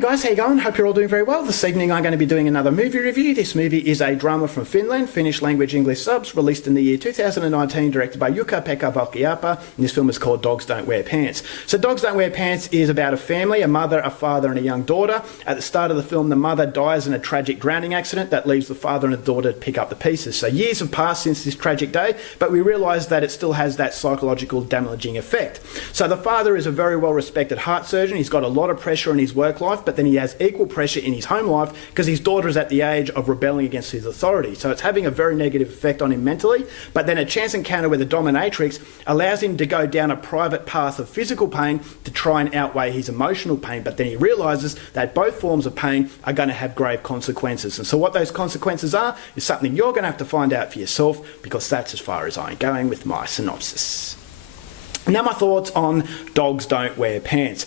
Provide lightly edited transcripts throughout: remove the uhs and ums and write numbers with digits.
guys, how you going? Hope you're all doing very well. This evening I'm going to be doing another movie review. This movie is a drama from Finland, Finnish language English subs, released in the year 2019, directed by Jukka-Pekka Valkeapää, and this film is called Dogs Don't Wear Pants. So Dogs Don't Wear Pants is about a family, a mother, a father and a young daughter. At the start of the film, the mother dies in a tragic drowning accident that leaves the father and the daughter to pick up the pieces. So years have passed since this tragic day, but we realise that it still has that psychological damaging effect. So the father is a very well-respected heart surgeon. He's got a lot of pressure in his work life, but then he has equal pressure in his home life because his daughter is at the age of rebelling against his authority. So it's having a very negative effect on him mentally, but then a chance encounter with a dominatrix allows him to go down a private path of physical pain to try and outweigh his emotional pain, but then he realises that both forms of pain are going to have grave consequences. And so what those consequences are is something you're going to have to find out for yourself, because that's as far as I'm going with my synopsis. Now my thoughts on Dogs Don't Wear Pants.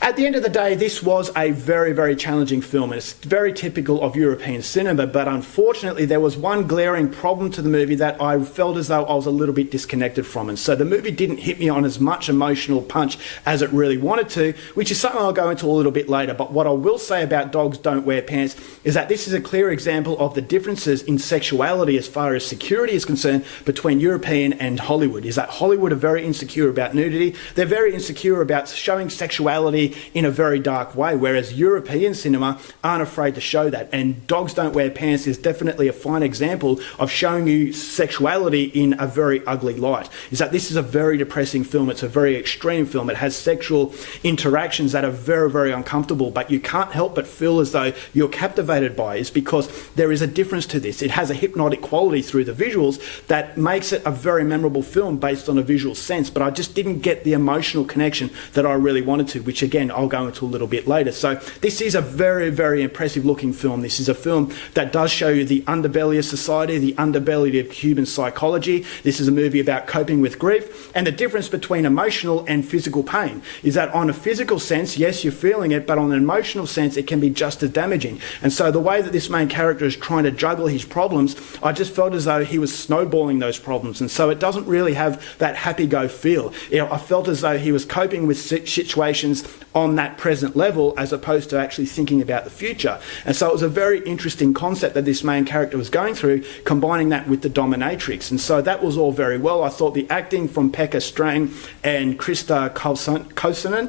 At the end of the day, this was a very, very challenging film, and it's very typical of European cinema, but unfortunately there was one glaring problem to the movie that I felt as though I was a little bit disconnected from, and so the movie didn't hit me on as much emotional punch as it really wanted to, which is something I'll go into a little bit later. But what I will say about Dogs Don't Wear Pants is that this is a clear example of the differences in sexuality as far as security is concerned between European and Hollywood. Is that Hollywood are very insecure about nudity, they're very insecure about showing sexuality in a very dark way, whereas European cinema aren't afraid to show that. And Dogs Don't Wear Pants is definitely a fine example of showing you sexuality in a very ugly light. Is that this is a very depressing film, it's a very extreme film, it has sexual interactions that are very, very uncomfortable, but you can't help but feel as though you're captivated by it. It's because there is a difference to this. It has a hypnotic quality through the visuals that makes it a very memorable film based on a visual sense, but I just didn't get the emotional connection that I really wanted to, which again I'll go into a little bit later. So this is a very, very impressive looking film. This is a film that does show you the underbelly of society, the underbelly of human psychology. This is a movie about coping with grief, and the difference between emotional and physical pain is that on a physical sense, yes, you're feeling it, but on an emotional sense it can be just as damaging. And so the way that this main character is trying to juggle his problems, I just felt as though he was snowballing those problems, and so it doesn't really have that happy-go feel. I felt as though he was coping with situations on that present level as opposed to actually thinking about the future. And so it was a very interesting concept that this main character was going through, combining that with the dominatrix. And so that was all very well. I thought the acting from Pekka Strang and Krista Kosonen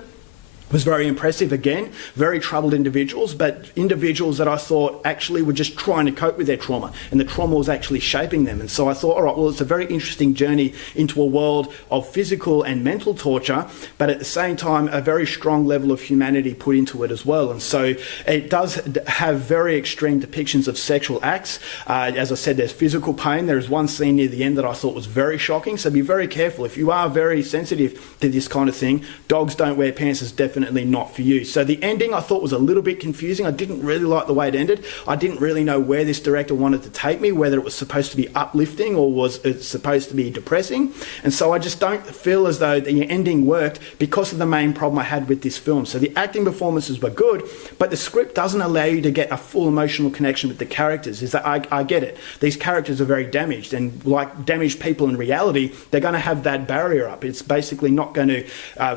was very impressive. Again, very troubled individuals, but individuals that I thought actually were just trying to cope with their trauma, and the trauma was actually shaping them. And so I thought, all right, well, it's a very interesting journey into a world of physical and mental torture, but at the same time a very strong level of humanity put into it as well. And so it does have very extreme depictions of sexual acts. As I said, there's physical pain. There is one scene near the end that I thought was very shocking, so be very careful. If you are very sensitive to this kind of thing, Dogs Don't Wear Pants is definitely not for you. So the ending I thought was a little bit confusing. I didn't really like the way it ended. I didn't really know where this director wanted to take me, whether it was supposed to be uplifting or was it supposed to be depressing. And so I just don't feel as though the ending worked because of the main problem I had with this film. So the acting performances were good, but the script doesn't allow you to get a full emotional connection with the characters. Is that I get it. These characters are very damaged, and like damaged people in reality, they're going to have that barrier up. It's basically not going to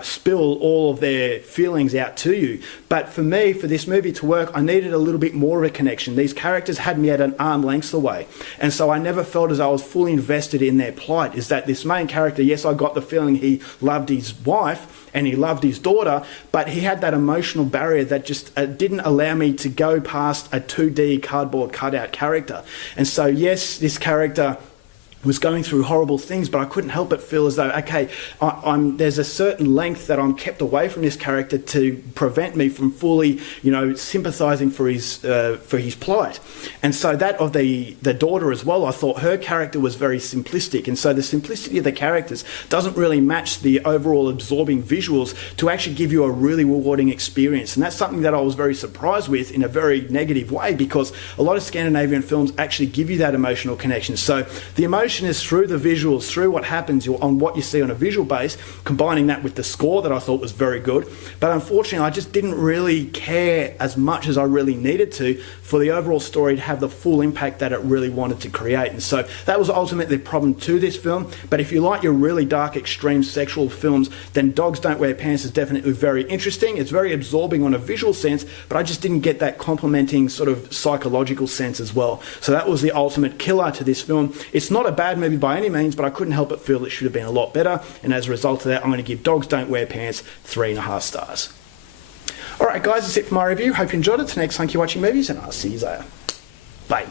spill all of their feelings out to you. But for me, for this movie to work, I needed a little bit more of a connection. These characters had me at an arm's length away, and so I never felt as I was fully invested in their plight. Is that this main character, yes, I got the feeling he loved his wife and he loved his daughter, but he had that emotional barrier that just didn't allow me to go past a 2D cardboard cutout character. And so yes, this character was going through horrible things, but I couldn't help but feel as though, okay, there's a certain length that I'm kept away from this character to prevent me from fully, sympathising for his plight. And so that of the daughter as well, I thought her character was very simplistic, and so the simplicity of the characters doesn't really match the overall absorbing visuals to actually give you a really rewarding experience. And that's something that I was very surprised with in a very negative way, because a lot of Scandinavian films actually give you that emotional connection. So the emotion emotion is through the visuals, through what happens on what you see on a visual base, combining that with the score that I thought was very good. But unfortunately, I just didn't really care as much as I really needed to for the overall story to have the full impact that it really wanted to create. And so that was ultimately the problem to this film. But if you like your really dark, extreme sexual films, then Dogs Don't Wear Pants is definitely very interesting. It's very absorbing on a visual sense, but I just didn't get that complementing sort of psychological sense as well. So that was the ultimate killer to this film. It's not a bad movie by any means, but I couldn't help but feel it should have been a lot better. And as a result of that, I'm going to give Dogs Don't Wear Pants 3.5 stars. All right, guys, that's it for my review. Hope you enjoyed it. Till next time, keep watching movies, and I'll see you later. Bye.